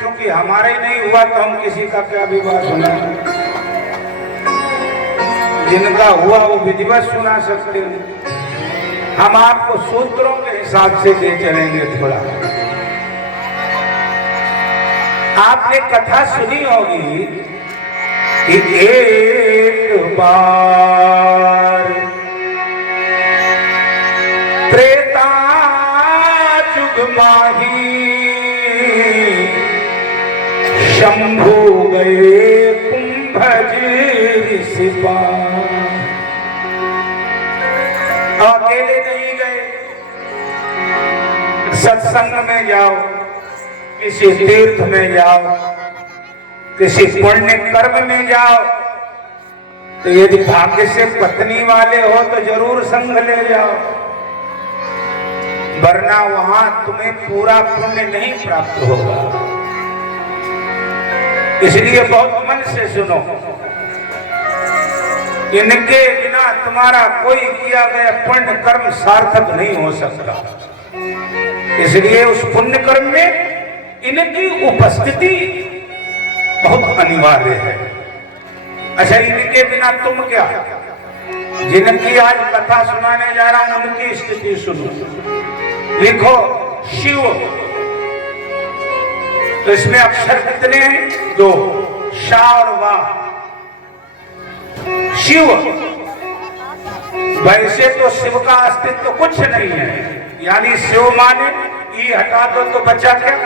चूंकि हमारा ही नहीं हुआ तो हम किसी का क्या विवाह सुना, जिनका हुआ वो विधिवत सुना सकते हैं। हम आपको सूत्रों के हिसाब से दे चलेंगे। थोड़ा आपने कथा सुनी होगी कि एक बार त्रेता जुग माही शंभु गए कुंभज ऋषिपा। अकेले नहीं गए, सत्संग में जाओ, किसी तीर्थ में जाओ, किसी पुण्य कर्म में जाओ, तो यदि भाग्य से पत्नी वाले हो तो जरूर संग ले जाओ, वरना वहां तुम्हें पूरा पुण्य नहीं प्राप्त होगा। इसलिए बहुत मन से सुनो, इनके बिना तुम्हारा कोई किया गया पुण्य कर्म सार्थक नहीं हो सकता। इसलिए उस पुण्य कर्म में इनकी उपस्थिति बहुत अनिवार्य है। अच्छा, इनके बिना तुम क्या, जिनकी आज कथा सुनाने जा रहा हूं उनकी स्थिति सुनो। लिखो शिव, तो इसमें अक्षर कितने हैं? 2, शा और वा। शिव, वैसे तो शिव का अस्तित्व तो कुछ नहीं है, यानी शिव माने ई हटा दो तो बचा क्या?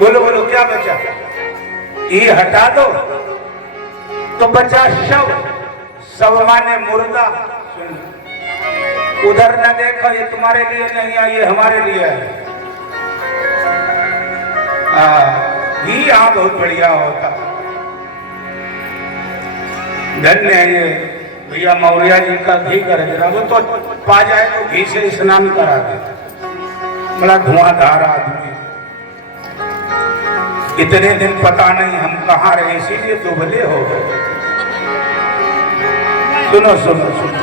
बोलो बोलो, क्या बचा? ई हटा दो तो बचा शव। शव माने मुर्दा। उधर न देखो, ये तुम्हारे लिए नहीं है, ये हमारे लिए है। घी यहाँ बहुत बढ़िया होता। धन्य है ये भैया मौर्या जी का घी कर दे रहा, वो तो पा जाए तो घी से स्नान करा दे। बड़ा धुआंधार आदमी, इतने दिन पता नहीं हम कहाँ रहे, इसीलिए दुबले हो गए। सुनो सुनो सुनो,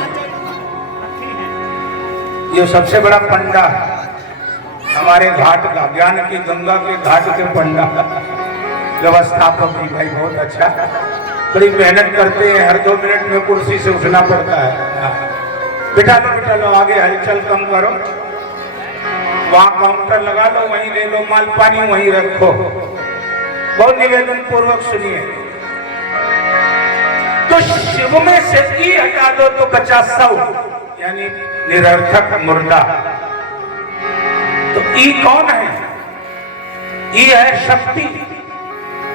ये सबसे बड़ा पंडा है हमारे घाट का, ज्ञान की गंगा के घाट के पंडा, व्यवस्थापक भी भाई बहुत अच्छा, बड़ी मेहनत करते हैं। हर 2 मिनट में कुर्सी से उठना पड़ता है। बिठा लो आगे, हलचल कम करो, वहां काउंटर लगा लो, वहीं ले लो माल पानी, वहीं रखो। बहुत निवेदन पूर्वक सुनिए। तो शिव में से ई हटा दो तो बचा सव, यानी निरर्थक मुर्दा। तो ई कौन है? ई है शक्ति,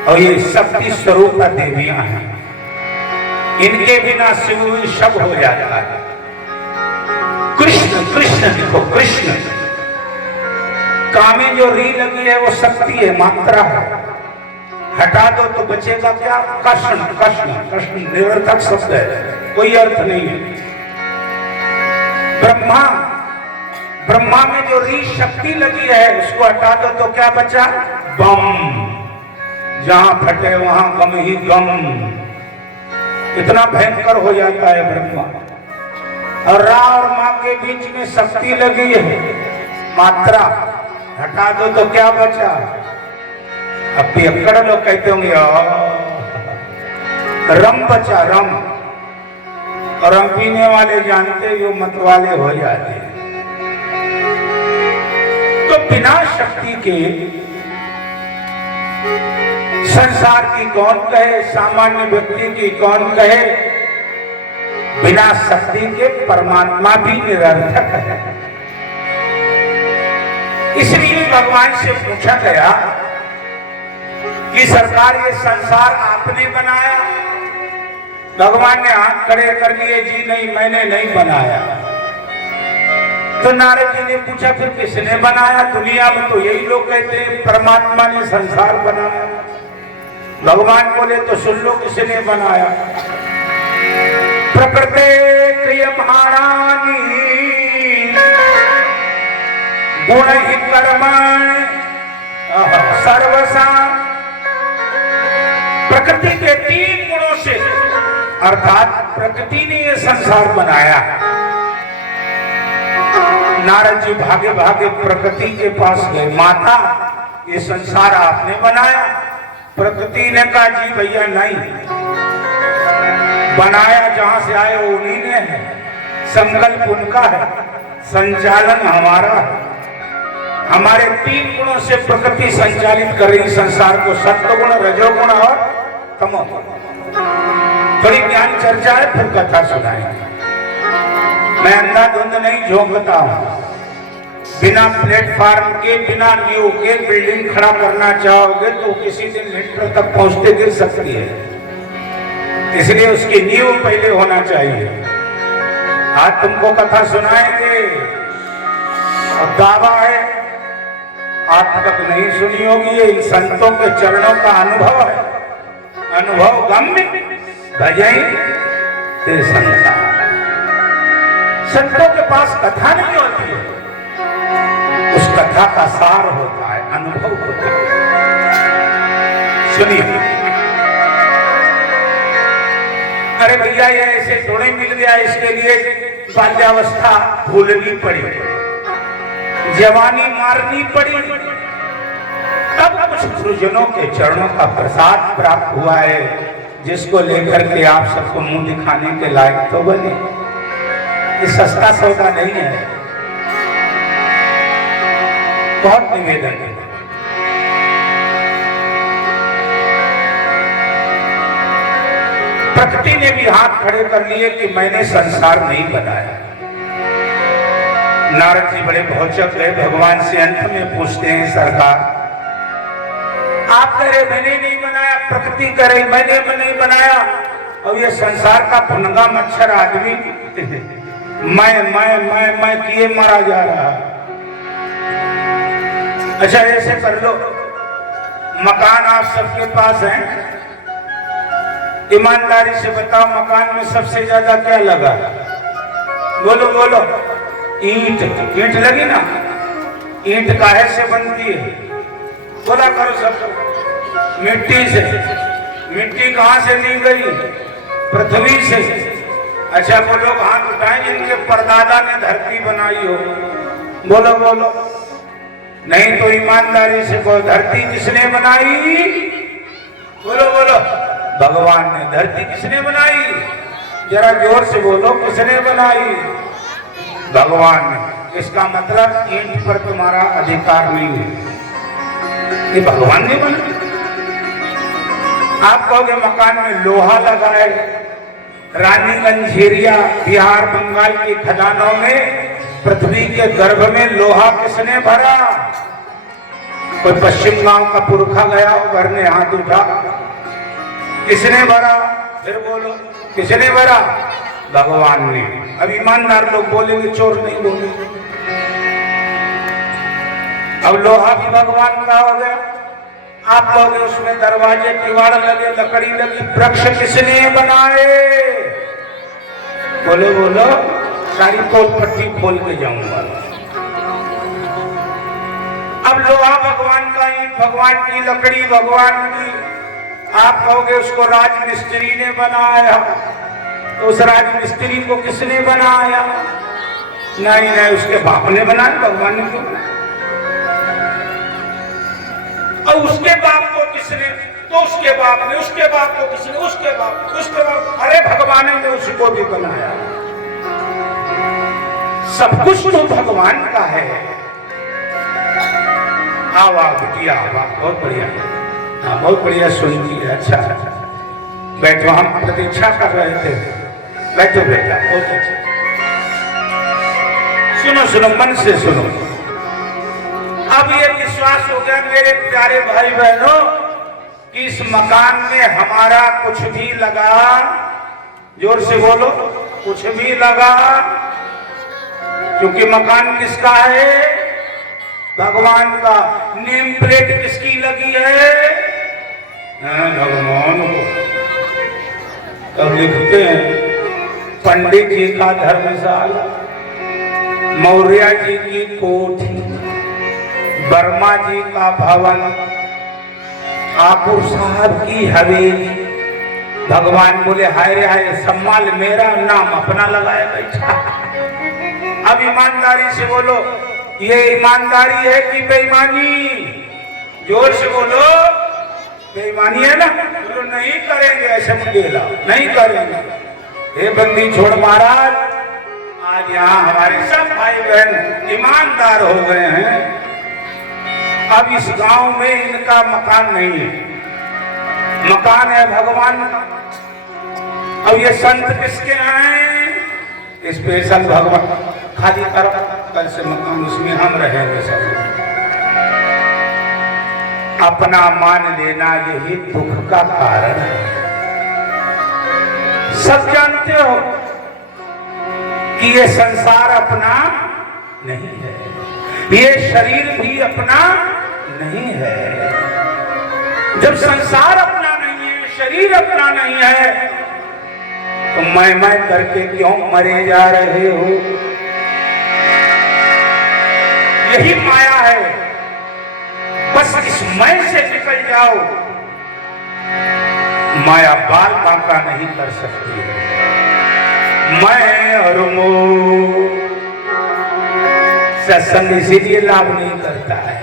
और ये शक्ति स्वरूप देवियां हैं। इनके बिना शिव भी शव हो जाता है। कृष्ण कृष्ण देखो, कृष्ण कामे जो री लगी है वो शक्ति है, मात्रा है। हटा दो तो बचेगा क्या? कृष्ण कृष्ण कृष्ण निरर्थक शब्द है, कोई अर्थ नहीं है। ब्रह्मा, ब्रह्मा में जो री शक्ति लगी है उसको हटा दो तो क्या बचा? बम। जहां फटे वहां गम ही गम। इतना भयंकर हो जाता है ब्रह्मा। और रा और मां के बीच में शक्ति लगी है, मात्रा, हटा दो तो क्या बचा? अब पियक्कड़ लोग कहते होंगे रम बचा, रम। और रम पीने वाले जानते जो मत वाले हो जाते हैं। तो बिना शक्ति के संसार की कौन कहे, सामान्य व्यक्ति की कौन कहे, बिना शक्ति के परमात्मा भी निरर्थक है। इसलिए भगवान से पूछा गया कि सरकार ये संसार आपने बनाया? भगवान ने हाथ खड़े कर लिए, जी नहीं, मैंने नहीं बनाया। तो नारद जी ने पूछा फिर किसने बनाया? दुनिया में तो यही लोग कहते हैं परमात्मा ने संसार बनाया। भगवान बोले तो सुन लो किसने बनाया। प्रकृते क्रियमाणानि गुण ही कर्मण सर्वसा। प्रकृति के 3 गुणों से, अर्थात प्रकृति ने यह संसार बनाया। नारद जी भागे भागे प्रकृति के पास गए। माता ये संसार आपने बनाया। प्रकृति ने कहा जी भैया नहीं, बनाया जहां से आए वो उन्हीं ने है, संकल्प उनका है, संचालन हमारा है। हमारे 3 गुणों से प्रकृति संचालित कर रही संसार को, सत्व गुण, रजोगुण और तमोगुण। थोड़ी ज्ञान चर्चा है, फिर कथा सुनाएंगे। मैं अंधाधुंध नहीं झोंकता हूं। बिना प्लेटफार्म के, बिना नींव के बिल्डिंग खड़ा करना चाहोगे तो किसी दिन लिंटर तक पहुंचते गिर सकती है, इसलिए उसकी नींव पहले होना चाहिए। आज तुमको कथा सुनाएंगे और दावा है, आज तक नहीं सुनी होगी, ये संतों के चरणों का अनुभव है। अनुभव गम्य भजई ते संता। संतों के पास कथा नहीं होती है, उस कथा का सार होता है, अनुभव होता है। सुनिए, अरे भैया ये ऐसे थोड़े मिल गया, इसके लिए बाल्यावस्था भूलनी पड़ी, जवानी मारनी पड़ी, तब कुछ गुरुजनों के चरणों का प्रसाद प्राप्त हुआ है, जिसको लेकर के आप सबको मुंह दिखाने के लायक तो बने। ये सस्ता सौदा नहीं है, बहुत निवेदन है। प्रकृति ने भी हाथ खड़े कर लिए कि मैंने संसार नहीं बनाया। नारद जी बड़े भौचक है, भगवान से अंत में पूछते हैं, सरकार आप कह रहे मैंने नहीं बनाया, प्रकृति कह रही मैंने नहीं बनाया, और ये संसार का भुनगा मच्छर आदमी मैं किए मारा जा रहा। अच्छा ऐसे कर लो, मकान आप सबके पास है, ईमानदारी से बताओ मकान में सबसे ज्यादा क्या लगा? बोलो बोलो। ईंट। ईंट लगी ना? ईंट काहे से बनती है? बोला करो सब। मिट्टी से। मिट्टी कहां से ली गई? पृथ्वी से। अच्छा बोलो हाथ उठाएं जिनके परदादा ने धरती बनाई हो, बोलो बोलो। नहीं तो ईमानदारी से बोलो, धरती किसने बनाई? बोलो बोलो। भगवान ने। धरती किसने बनाई? जरा जोर से बोलो, किसने बनाई? भगवान ने। इसका मतलब ईंट पर तुम्हारा अधिकार नहीं है, ये भगवान ने बनाई। आप कहोगे मकान में लोहा लगाए, रानीगंज झेरिया बिहार बंगाल की खदानों में पृथ्वी के गर्भ में लोहा किसने भरा? कोई पश्चिम गांव का पुरखा गया हो, घर में हाथ उठा, किसने भरा? फिर बोलो, किसने भरा? भगवान ने। अब ईमानदार लोग बोलेंगे, चोर नहीं बोलेंगे। अब लोहा भी भगवान का हो गया। आप कहोगे उसमें दरवाजे किवाड़ लगे, लकड़ी लगी, वृक्ष किसने बनाए? बोलो बोलो। सारी पोल पट्टी खोल के जाऊंगा। अब लोहा भगवान का, ईंट भगवान की, लकड़ी भगवान की। आप कहोगे उसको राजमिस्त्री ने बनाया, तो उस राजमिस्त्री को किसने बनाया? नहीं नहीं, उसके बाप ने बनाया, भगवान ने क्यों बनाया? और उसके बाप को किसने? तो उसके बाप ने, उसके बाप को किसने? उसके बाप, उसके बाप। अरे भगवान ने उसको भी बनाया। सब कुछ तो भगवान का है। आवा बिटिया, आवा, बहुत बढ़िया। हाँ बहुत बढ़िया सुनती है। अच्छा बैठो, हम प्रतीक्षा कर रहे थे। बैठो बेटा, बहुत अच्छा। सुनो सुनो, मन से सुनो। अब ये विश्वास हो गया मेरे प्यारे भाई बहनों कि इस मकान में हमारा कुछ भी लगा, जोर से बोलो, कुछ भी लगा, क्योंकि मकान किसका है? भगवान का। नेम प्लेट किसकी लगी है? भगवान को। तब लिखते हैं पंडित जी का धर्मशाला, मौर्य जी की कोठी, वर्मा जी का भवन, ठाकुर साहब की हवेली। भगवान बोले हाय रे हाय, सम्माल मेरा, नाम अपना लगाया बैठा। अब ईमानदारी से बोलो, ये ईमानदारी है कि बेईमानी? जोर से बोलो, बेईमानी है ना? बोलो नहीं करेंगे, ऐसे मुंडेला नहीं करेंगे। हे बंदी छोड़ महाराज, आज यहाँ हमारे सब भाई बहन ईमानदार हो गए हैं। अब इस गांव में इनका मकान नहीं है, मकान है भगवान। अब ये संत किसके आए? स्पेशल भगवान खाली कर, कल से मकान उसमें हम रहेंगे सब। अपना मान लेना यही दुख का कारण है। सब जानते हो कि ये संसार अपना नहीं है, ये शरीर भी अपना नहीं है। जब संसार अपना नहीं है, शरीर अपना नहीं है, तो मैं करके क्यों मरे जा रहे हो? यही माया है। बस इस मैं से निकल जाओ, माया बाल बांका नहीं कर सकती है। मैं और मोह सत्संग इसीलिए लाभ नहीं करता है।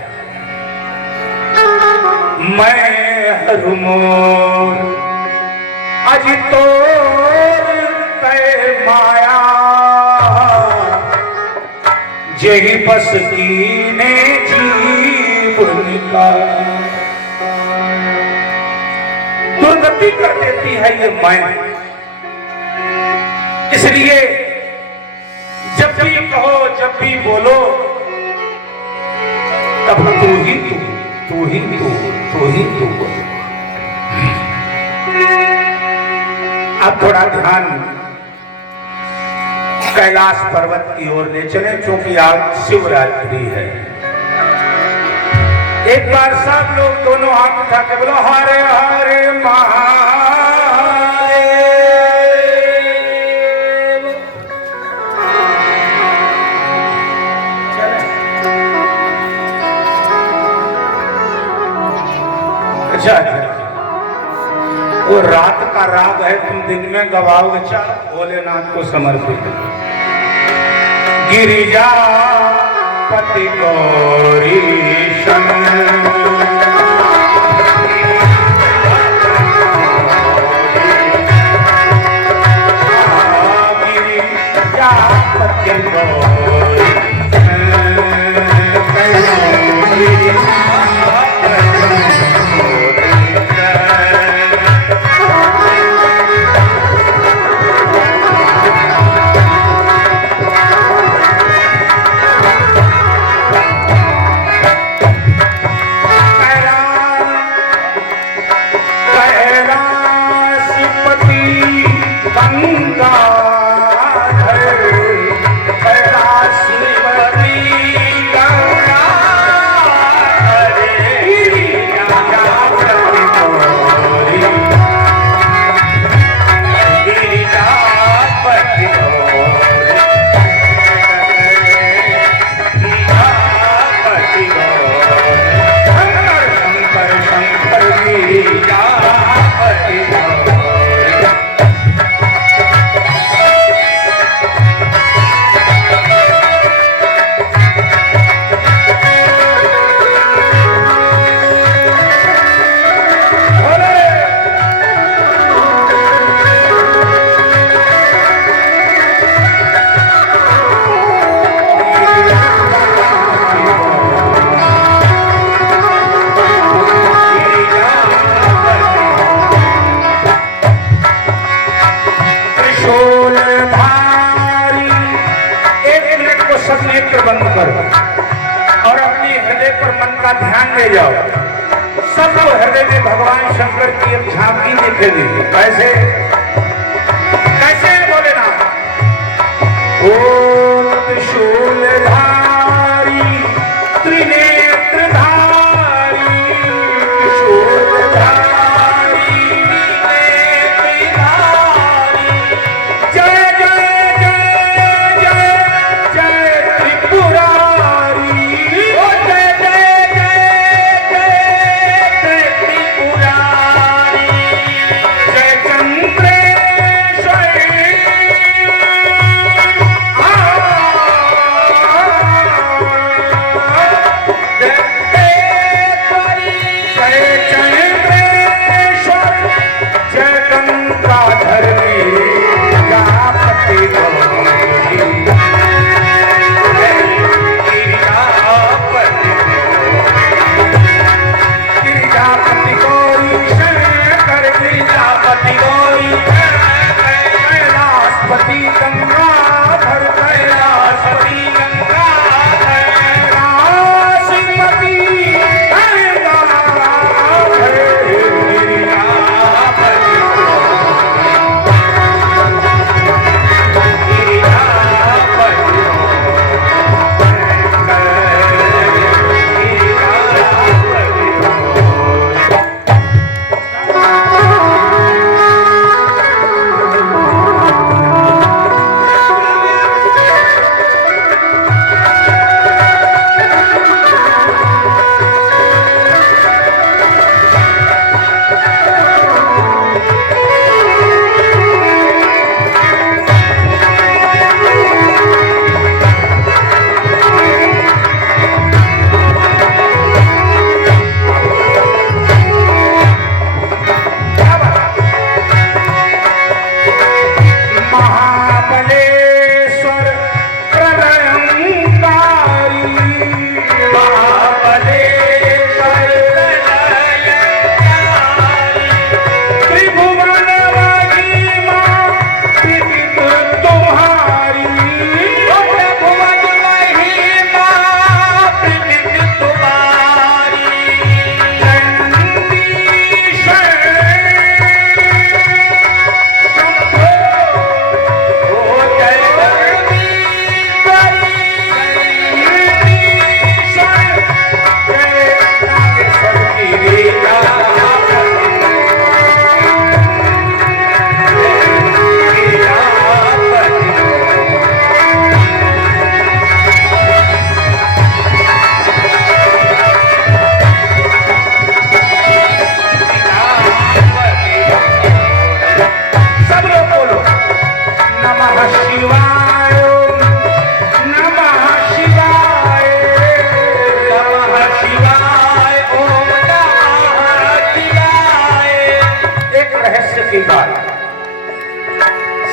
मैं हर मोह अजी तो माया जेही बस कीने जीवन का दुर्गति कर देती है ये मैं। इसलिए जब भी कहो, जब भी बोलो, तब तू ही तू, तू ही तू, तू ही तू बोलो। अब थोड़ा ध्यान कैलाश पर्वत की ओर ले चले, क्योंकि आज शिवरात्रि है। एक बार सब लोग दोनों हाथ उठा के बोलो हरे हरे महादेव। अच्छा, वो रात का राग है, तुम दिन में गवाओ। अच्छा, भोलेनाथ को समर्पित। गिरिजा पति गौरी गिरिजा पति गौरी ध्यान दे जाओ। सबको हृदय में भगवान शंकर की एक झांकी दिखेगी। कैसे कैसे बोले ना, ओम त्रिशूलधारी त्रिनेत्रधारी त्रिशूलधारी त्रिनेत्रधारी जय जय जय जय जय त्रिपुरारी। Ah!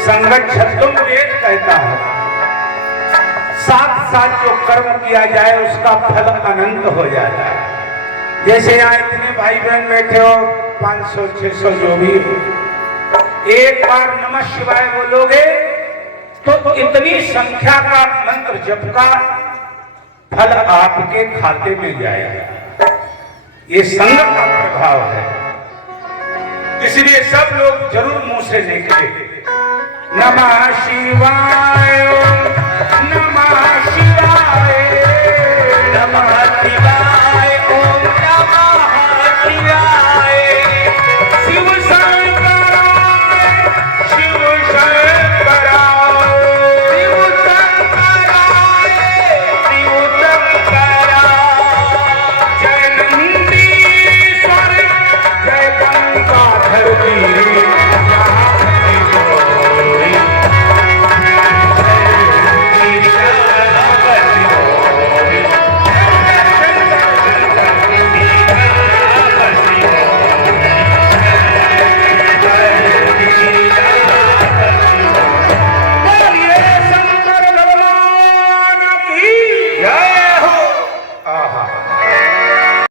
संगच्छत्तुम वेद कहता है, साथ साथ जो कर्म किया जाए उसका फल अनंत हो जाता है। जैसे यहाँ इतने भाई बहन बैठे हो, 500 600 जो भी, एक बार नमः शिवाय बोलोगे तो इतनी संख्या का मंत्र जप का फल आपके खाते में जाएगा। ये संग का प्रभाव है। इसलिए सब लोग जरूर मुंह से निकले नमः शिवाय, नमः शिवाय, नमः शिवाय।